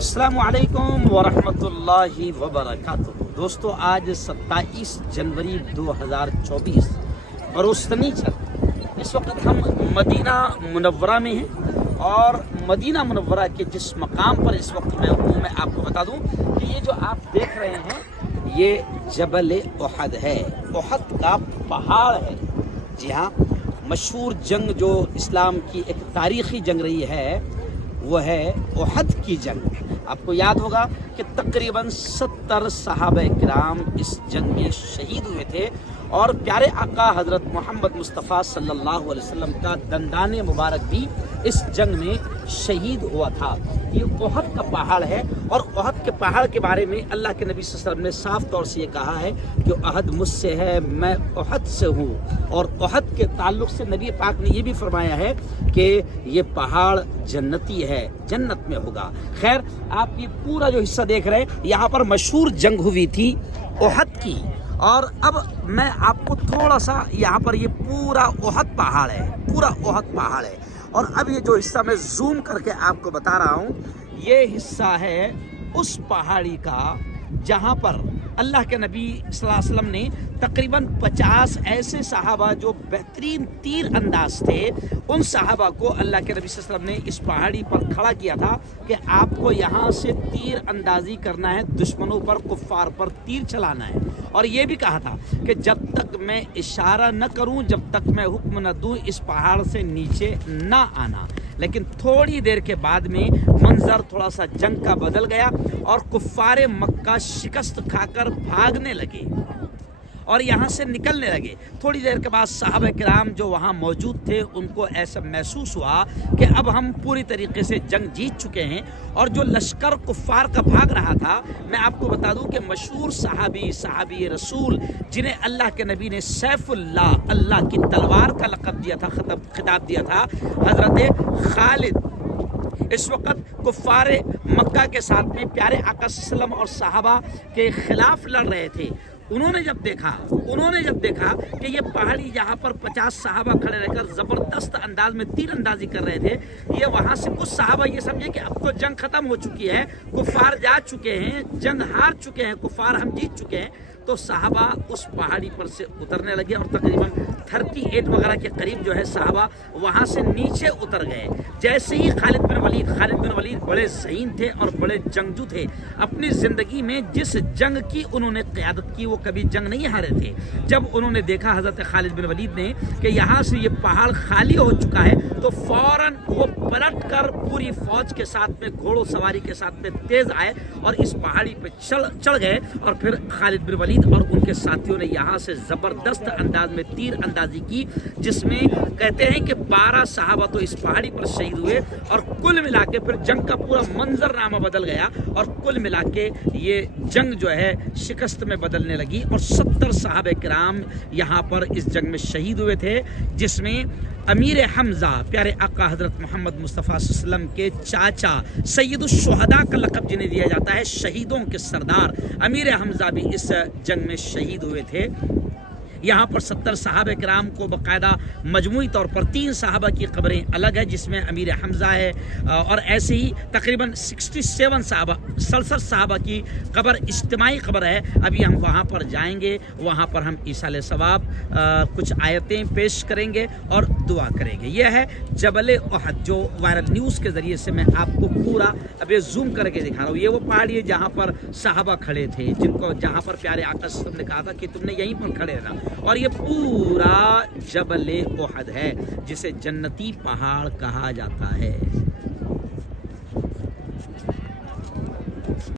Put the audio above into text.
السلام علیکم ورحمۃ اللہ وبرکاتہ۔ دوستو آج 27 جنوری 2024 بروستنی چل، اس وقت ہم مدینہ منورہ میں ہیں اور مدینہ منورہ کے جس مقام پر اس وقت میں ہوں، میں آپ کو بتا دوں کہ یہ جو آپ دیکھ رہے ہیں یہ جبل احد ہے، احد کا پہاڑ ہے۔ جی ہاں، مشہور جنگ جو اسلام کی ایک تاریخی جنگ رہی ہے وہ ہے احد کی جنگ۔ آپ کو یاد ہوگا کہ تقریباً 70 صحابہ کرام اس جنگ میں شہید ہوئے تھے اور پیارے آقا حضرت محمد مصطفیٰ صلی اللہ علیہ وسلم کا دندان مبارک بھی اس جنگ میں شہید ہوا تھا۔ یہ احد کا پہاڑ ہے اور احد کے پہاڑ کے بارے میں اللہ کے نبی صلی اللہ علیہ وسلم نے صاف طور سے یہ کہا ہے کہ احد مجھ سے ہے، میں احد سے ہوں۔ اور احد کے تعلق سے نبی پاک نے یہ بھی فرمایا ہے کہ یہ پہاڑ جنتی ہے، جنت میں ہوگا۔ خیر، آپ یہ پورا جو حصہ دیکھ رہے ہیں، یہاں پر مشہور جنگ ہوئی تھی احد کی۔ اور اب میں آپ کو تھوڑا سا یہاں پر یہ پورا احد پہاڑ ہے، پورا احد پہاڑ ہے۔ اور اب یہ جو حصہ میں زوم کر کے آپ کو بتا رہا ہوں، یہ حصہ ہے اس پہاڑی کا جہاں پر اللہ کے نبی صلی اللہ علیہ وسلم نے تقریباً 50 ایسے صحابہ جو بہترین تیر انداز تھے، ان صحابہ کو اللہ کے نبی صلی اللہ علیہ وسلم نے اس پہاڑی پر کھڑا کیا تھا کہ آپ کو یہاں سے تیر اندازی کرنا ہے، دشمنوں پر، کفار پر تیر چلانا ہے۔ اور یہ بھی کہا تھا کہ جب تک میں اشارہ نہ کروں، جب تک میں حکم نہ دوں، اس پہاڑ سے نیچے نہ آنا۔ لیکن تھوڑی دیر کے بعد میں منظر تھوڑا سا جنگ کا بدل گیا اور کفار مکہ شکست کھا کر بھاگنے لگے اور یہاں سے نکلنے لگے۔ تھوڑی دیر کے بعد صحابہ کرام جو وہاں موجود تھے ان کو ایسا محسوس ہوا کہ اب ہم پوری طریقے سے جنگ جیت چکے ہیں۔ اور جو لشکر کفار کا بھاگ رہا تھا، میں آپ کو بتا دوں کہ مشہور صحابی رسول جنہیں اللہ کے نبی نے سیف اللہ، اللہ کی تلوار کا لقب دیا تھا، خطاب دیا تھا، حضرت خالد اس وقت کفار مکہ کے ساتھ میں پیارے آقا صلی اللہ علیہ وسلم اور صحابہ کے خلاف لڑ رہے تھے۔ انہوں نے جب دیکھا کہ یہ پہاڑی یہاں پر 50 صحابہ کھڑے رہ کر زبردست انداز میں تیر اندازی کر رہے تھے، یہ وہاں سے کچھ صحابہ یہ سمجھے کہ اب تو جنگ ختم ہو چکی ہے، کفار جا چکے ہیں، جنگ ہار چکے ہیں کفار، ہم جیت چکے ہیں۔ تو صحابہ اس پہاڑی پر سے اترنے لگے اور تقریباً 38 وغیرہ کے قریب جو ہے صحابہ وہاں سے نیچے اتر گئے۔ جیسے ہی خالد بن ولید بڑے ذہین تھے اور بڑے جنگجو تھے، اپنی زندگی میں جس جنگ کی انہوں نے قیادت کی وہ کبھی جنگ نہیں ہارے تھے۔ جب انہوں نے دیکھا حضرت خالد بن ولید نے کہ یہاں سے یہ پہاڑ خالی ہو چکا ہے، تو فوراً وہ پلٹ کر پوری فوج کے ساتھ میں، گھوڑوں سواری کے ساتھ میں تیز آئے اور اس پہاڑی پہ چڑھ گئے۔ اور پھر خالد بن ولید اور ان کے ساتھیوں نے یہاں سے زبردست انداز میں تیر اندازی کی، جس میں کہتے ہیں کہ 12 صحابہ تو اس پہاڑی پر شہید ہوئے۔ اور کل ملا کے پھر جنگ کا پورا منظر نامہ بدل گیا اور کل ملا کے یہ جنگ جو ہے شکست میں بدلنے لگی اور 70 صحابہ کرام یہاں پر اس جنگ میں شہید ہوئے تھے، جس میں امیر حمزہ پیارے آقا حضرت محمد مصطفیٰ صلی اللہ علیہ وسلم کے چاچا سید الشہداء کا لقب جنہیں دیا جاتا ہے، شہیدوں کے سردار، امیر حمزہ بھی اس جنگ میں شہید ہوئے تھے۔ یہاں پر 70 صحابہ کرام کو باقاعدہ مجموعی طور پر 3 صحابہ کی قبریں الگ ہے، جس میں امیر حمزہ ہے، اور ایسے ہی تقریباً 67 صحابہ کی قبر اجتماعی قبر ہے۔ ابھی ہم وہاں پر جائیں گے، وہاں پر ہم ایصال ثواب کچھ آیتیں پیش کریں گے اور دعا کریں گے۔ یہ ہے جبل احد جو وائرل نیوز کے ذریعے سے میں آپ کو پورا ابھی زوم کر کے دکھا رہا ہوں۔ یہ وہ پہاڑی ہے جہاں پر صحابہ کھڑے تھے، جہاں پر پیارے آقا صلی اللہ علیہ وسلم نے کہا تھا کہ تم نے یہیں پر کھڑے رہنا۔ اور یہ پورا جبل احد ہے جسے جنتی پہاڑ کہا جاتا ہے۔